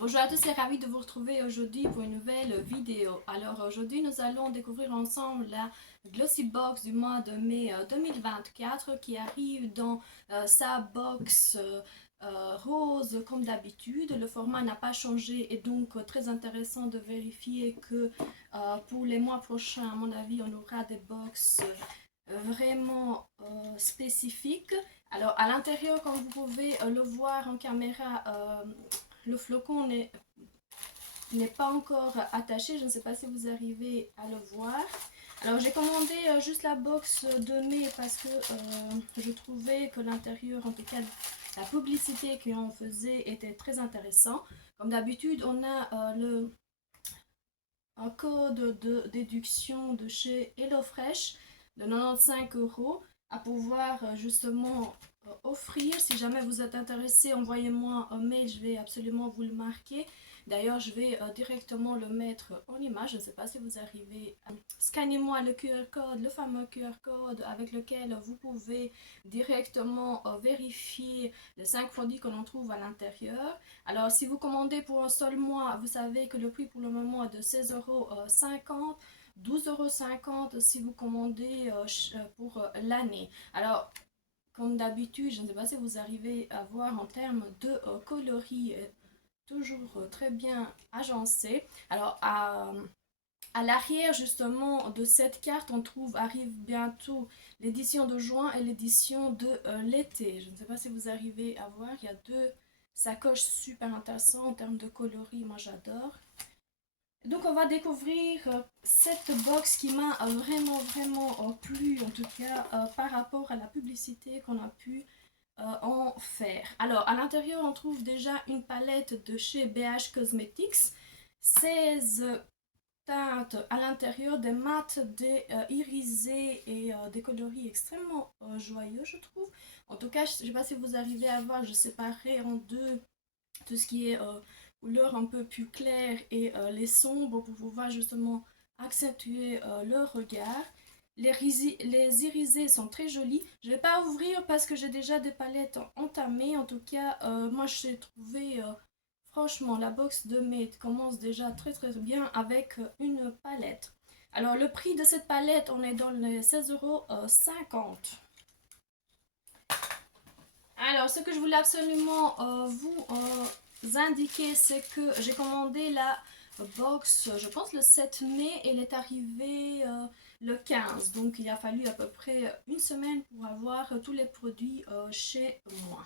Bonjour à tous et ravi de vous retrouver aujourd'hui pour une nouvelle vidéo. Alors aujourd'hui nous allons découvrir ensemble la Glossy Box du mois de mai 2024 qui arrive dans sa box rose comme d'habitude. Le format n'a pas changé et donc très intéressant de vérifier que pour les mois prochains, à mon avis, on aura des box vraiment spécifiques. Alors à l'intérieur, comme vous pouvez le voir en caméra, le flocon n'est pas encore attaché. Je ne sais pas si vous arrivez à le voir. Alors j'ai commandé juste la box de mai parce que je trouvais que l'intérieur, en tout cas la publicité qu'on faisait, était très intéressant. Comme d'habitude, on a un code de déduction de chez HelloFresh de 95 € à pouvoir justement offrir. Si jamais vous êtes intéressé, envoyez-moi un mail, je vais absolument vous le marquer. D'ailleurs, je vais directement le mettre en image. Je ne sais pas si vous arrivez à... Scannez-moi le QR code, le fameux QR code avec lequel vous pouvez directement vérifier les 5 produits que l'on trouve à l'intérieur. Alors, si vous commandez pour un seul mois, vous savez que le prix pour le moment est de 16,50 €. 12,50 € si vous commandez pour l'année. Alors, comme d'habitude, je ne sais pas si vous arrivez à voir en termes de coloris, toujours très bien agencé. Alors, à l'arrière justement de cette carte, arrive bientôt l'édition de juin et l'édition de l'été. Je ne sais pas si vous arrivez à voir, il y a deux sacoches super intéressantes en termes de coloris, moi j'adore. Donc on va découvrir cette box qui m'a vraiment plu, en tout cas par rapport à la publicité qu'on a pu en faire. Alors à l'intérieur on trouve déjà une palette de chez BH Cosmetics, 16 teintes à l'intérieur, des mats, des irisés et des coloris extrêmement joyeux je trouve. En tout cas je ne sais pas si vous arrivez à voir, je séparais en deux tout ce qui est couleurs un peu plus claires et les sombres pour pouvoir justement accentuer le regard. Les irisés sont très jolis. Je ne vais pas ouvrir parce que j'ai déjà des palettes entamées. En tout cas, moi j'ai trouvé franchement la box de Made commence déjà très bien avec une palette. Alors le prix de cette palette, on est dans les 16,50 €. Alors, ce que je voulais absolument vous indiquer, c'est que j'ai commandé la box, je pense le 7 mai, et elle est arrivée le 15. Donc, il a fallu à peu près une semaine pour avoir tous les produits chez moi.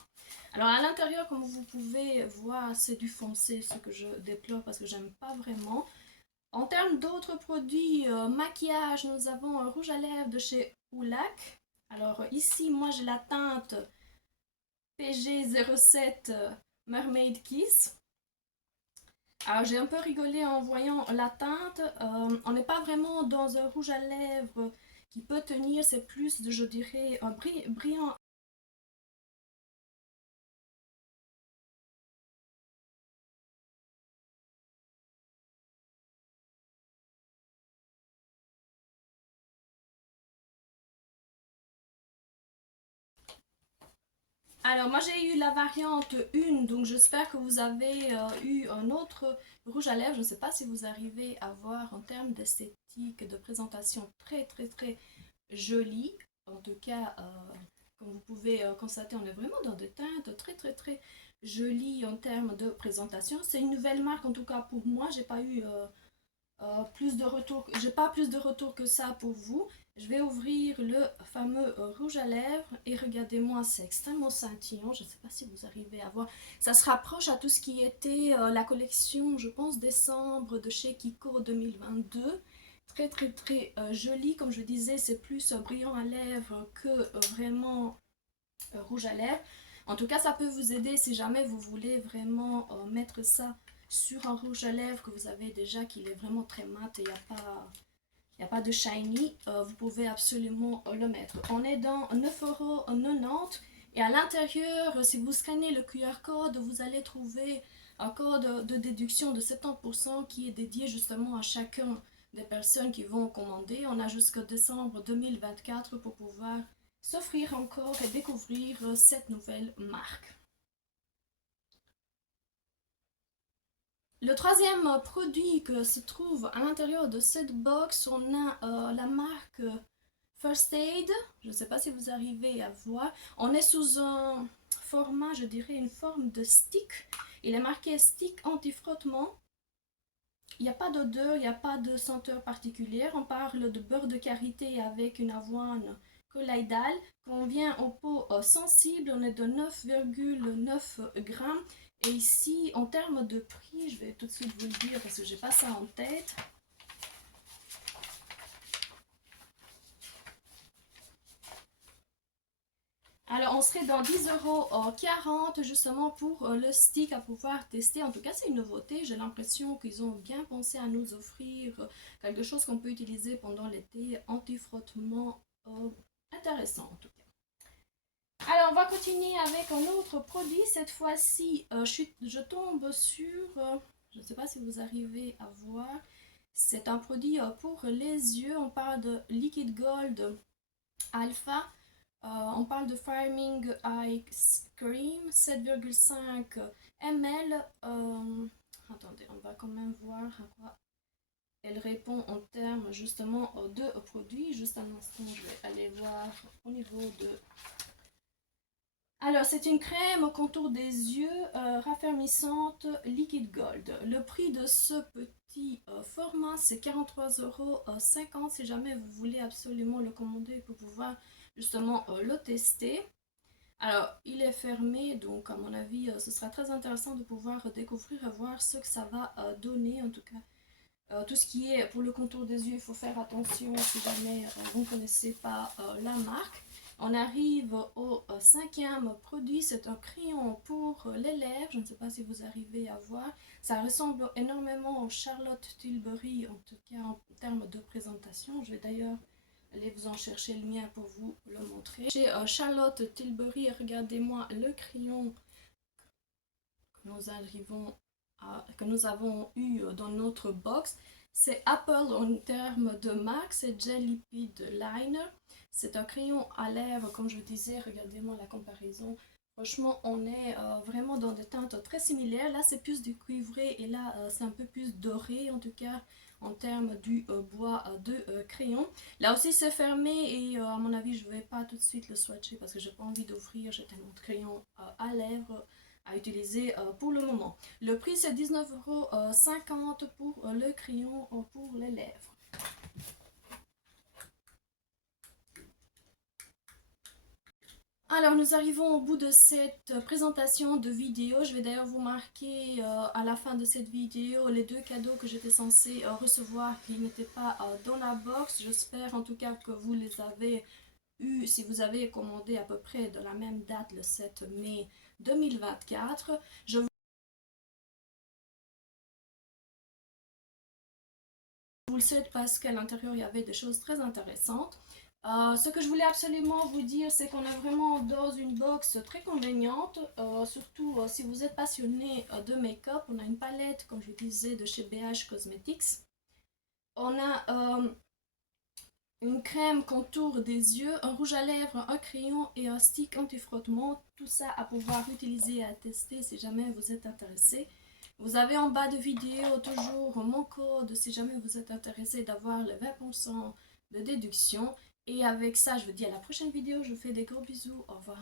Alors, à l'intérieur, comme vous pouvez voir, c'est du foncé, ce que je déplore parce que j'aime pas vraiment. En termes d'autres produits, maquillage, nous avons un rouge à lèvres de chez Oulac. Alors, ici, moi, j'ai la teinte PG07 Mermaid Kiss. Alors j'ai un peu rigolé en voyant la teinte. On n'est pas vraiment dans un rouge à lèvres qui peut tenir, c'est plus de, je dirais, un brillant. Alors moi j'ai eu la variante 1, donc j'espère que vous avez eu un autre rouge à lèvres. Je ne sais pas si vous arrivez à voir en termes d'esthétique, de présentation très joli. En tout cas, comme vous pouvez constater, on est vraiment dans des teintes très jolies en termes de présentation. C'est une nouvelle marque, en tout cas pour moi. J'ai pas eu plus de retours, j'ai pas plus de retours que ça pour vous. Je vais ouvrir le fameux rouge à lèvres et regardez-moi, c'est extrêmement scintillant. Je ne sais pas si vous arrivez à voir. Ça se rapproche à tout ce qui était la collection, je pense, décembre de chez Kiko 2022. Très joli. Comme je disais, c'est plus brillant à lèvres que vraiment rouge à lèvres. En tout cas, ça peut vous aider si jamais vous voulez vraiment mettre ça sur un rouge à lèvres que vous avez déjà, qu'il est vraiment très mat et il n'y a pas de shiny, vous pouvez absolument le mettre. On est dans 9,90 € et à l'intérieur, si vous scannez le QR code, vous allez trouver un code de déduction de 70% qui est dédié justement à chacun des personnes qui vont commander. On a jusqu'au décembre 2024 pour pouvoir s'offrir encore et découvrir cette nouvelle marque. Le troisième produit que se trouve à l'intérieur de cette box, on a la marque First Aid. Je ne sais pas si vous arrivez à voir. On est sous un format, je dirais une forme de stick. Il est marqué stick anti-frottement. Il n'y a pas d'odeur, il n'y a pas de senteur particulière. On parle de beurre de karité avec une avoine colloïdale. Quand on vient aux peaux sensibles, on est de 9,9 grammes. Et ici, en termes de prix, je vais tout de suite vous le dire parce que j'ai pas ça en tête. Alors, on serait dans 10,40 € justement pour le stick à pouvoir tester. En tout cas, c'est une nouveauté. J'ai l'impression qu'ils ont bien pensé à nous offrir quelque chose qu'on peut utiliser pendant l'été, anti-frottement intéressant en tout cas. Alors, on va continuer avec un autre produit. Cette fois-ci, je tombe sur, je ne sais pas si vous arrivez à voir, c'est un produit pour les yeux. On parle de Liquid Gold Alpha. On parle de Firming Eye Cream, 7,5 ml. Attendez, on va quand même voir à quoi elle répond en termes justement de produits. Juste un instant, je vais aller voir au niveau de... Alors, c'est une crème au contour des yeux raffermissante Liquid Gold. Le prix de ce petit format, c'est 43,50 € si jamais vous voulez absolument le commander pour pouvoir justement le tester. Alors, il est fermé, donc à mon avis, ce sera très intéressant de pouvoir découvrir et voir ce que ça va donner. En tout cas, tout ce qui est pour le contour des yeux, il faut faire attention si jamais vous ne connaissez pas la marque. On arrive au cinquième produit, c'est un crayon pour les lèvres. Je ne sais pas si vous arrivez à voir. Ça ressemble énormément au Charlotte Tilbury, en tout cas en termes de présentation. Je vais d'ailleurs aller vous en chercher le mien pour vous le montrer. Chez Charlotte Tilbury, regardez-moi le crayon que nous avons eu dans notre box. C'est Apple en termes de marque, c'est Jelly Bead Liner. C'est un crayon à lèvres, comme je disais, regardez-moi la comparaison. Franchement, on est vraiment dans des teintes très similaires. Là, c'est plus du cuivré et là, c'est un peu plus doré, en tout cas, en termes du bois de crayon. Là aussi, c'est fermé et à mon avis, je ne vais pas tout de suite le swatcher parce que j'ai pas envie d'offrir. J'ai tellement de crayons à lèvres à utiliser pour le moment. Le prix, c'est 19,50 € pour le crayon pour les lèvres. Alors, nous arrivons au bout de cette présentation de vidéo. Je vais d'ailleurs vous marquer à la fin de cette vidéo les deux cadeaux que j'étais censée recevoir qui n'étaient pas dans la box. J'espère en tout cas que vous les avez eus si vous avez commandé à peu près de la même date, le 7 mai 2024. Je vous le souhaite parce qu'à l'intérieur il y avait des choses très intéressantes. Ce que je voulais absolument vous dire, c'est qu'on est vraiment dans une box très conveniente, surtout si vous êtes passionné de make-up. On a une palette, comme je vous disais, de chez BH Cosmetics. On a une crème contour des yeux, un rouge à lèvres, un crayon et un stick anti-frottement. Tout ça à pouvoir utiliser et à tester si jamais vous êtes intéressé. Vous avez en bas de vidéo toujours mon code si jamais vous êtes intéressé d'avoir le 20% de déduction. Et avec ça, je vous dis à la prochaine vidéo. Je vous fais des gros bisous. Au revoir.